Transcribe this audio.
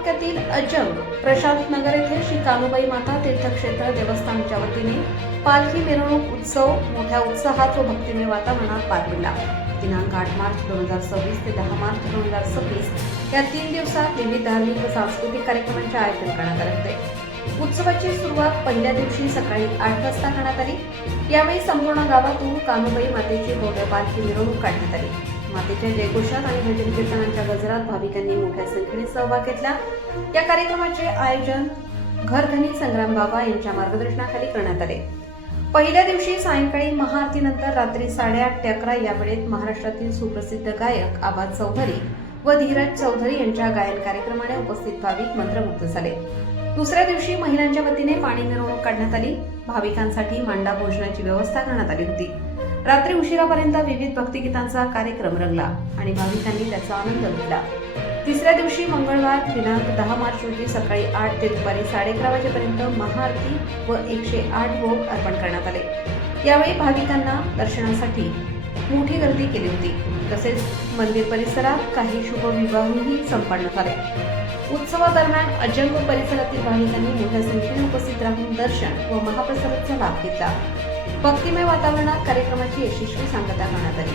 तालुक्यातील अजंग प्रशांत नगर येथे श्री कानुबाई माता तीर्थक्षेत्र देवस्थानच्या वतीने पालखी मिरवणूक उत्सव मोठ्या उत्साहात व भक्तिमय वातावरणात पार पडला। दिनांक 8 मार्च 2026 ते 10 मार्च 2026 या 3 दिवसात विविध धार्मिक व सांस्कृतिक कार्यक्रमांचे आयोजन करण्यात आले होते। उत्सवाची सुरुवात पहिल्या दिवशी सकाळी 8 वाजता करण्यात आली। यावेळी संपूर्ण गावातून कानुबाई मातेची भव्य पालखी मिरवणूक काढण्यात आली। मातेच्या जयघोषात आणि भजन कीर्तनांच्या गजरात भाविकांनी मोठ्या संख्येने सहभाग घेतला। या कार्यक्रमाचे आयोजन घरधनी संग्राम बाबा यांच्या मार्गदर्शनाखाली करण्यात आले। पहिल्या दिवशी सायंकाळी महाआरतीनंतर रात्री 8:30 ते 11 या वेळेत महाराष्ट्रातील सुप्रसिद्ध गायक आबाद चौधरी व धीरज चौधरी यांच्या गायन कार्यक्रमाने उपस्थित भाविक मंत्रमुग्ध झाले। दुसऱ्या दिवशी महिलांच्या वतीने पाणी मिरवणूक काढण्यात आली। भाविकांसाठी मांडा भोजनाची व्यवस्था करण्यात आली होती। रात्री उशिरापर्यंत विविध भक्तिगीतांचा कार्यक्रम रंगला आणि भाविकांनी त्याचा आनंद घेतला। तिसऱ्या दिवशी मंगळवार दिनांक 10 मार्च रोजी सकाळी 8 ते दुपारी 11:30 वाजेपर्यंत महाआरती व 108 भोग अर्पण करण्यात आले। यावेळी भाविकांना दर्शनासाठी मोठी गर्दी केली होती। तसेच मंदिर परिसरात काही शुभविवाहही संपन्न झाले। उत्सवादरम्यान अजंग परिसरातील भाविकांनी मोठ्या संख्येने उपस्थित राहून दर्शन व महाप्रसादाचा लाभ घेतला। भक्तिमय वातावरणात कार्यक्रमाची यशस्वी सांगता करण्यात आली।